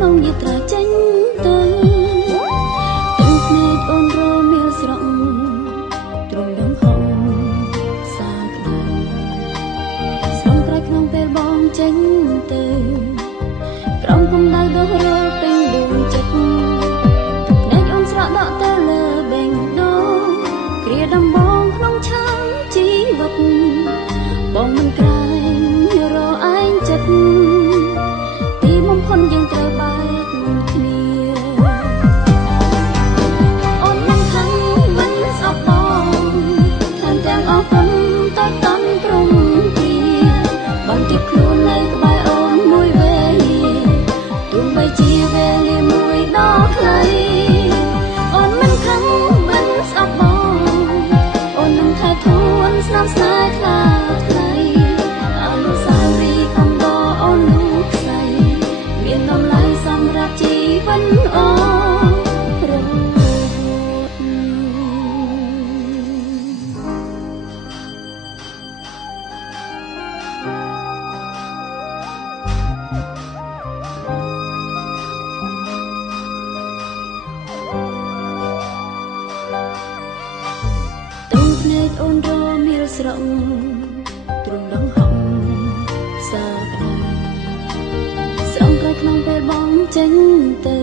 ក្នុងយាត្រាចេញទៅទឹកភ្នែកអូនរមាលស្រក់ទ្រង់ដងហងសាក្ដីស្រងក្រោយក្នុងពេលបងចេញទៅក្រំកំដៅដុះរលពេញដួងចិត្តភ្នែកអូនស្រក់ដក់ទៅលើបេងដូងគ្រាដំបងក្នុងឆាងជីវិតបងមិនក្រែងរឯងចិត្តទីបំផុតយើងត្រូវបែកគ្នាអូនមិនខឹងមិនស្អប់បងថែមទាំងអរគុណតតតាន់ព្រមព្រៀបានគិតខ្លួននៅក្បែរអូនមួយវេលាទោះបីជាវេលាមួយដ៏ខ្លីអូនមិនខឹងមិនស្អប់បងអូននឹងថែទួនស្នាមស្នេហ៍ខ្លាថ្លៃអនុស្សាវរីយ៍កំដរអូននោះស្អីមានតម្លៃសម្រាប់ជីវិតអូនរហូតទឹកភ្នែកអូនរមាលស្រក់ទ្រង់ដងហងសាក្ដីស្រងក្រោយក្នុងពេលបងចេញទៅ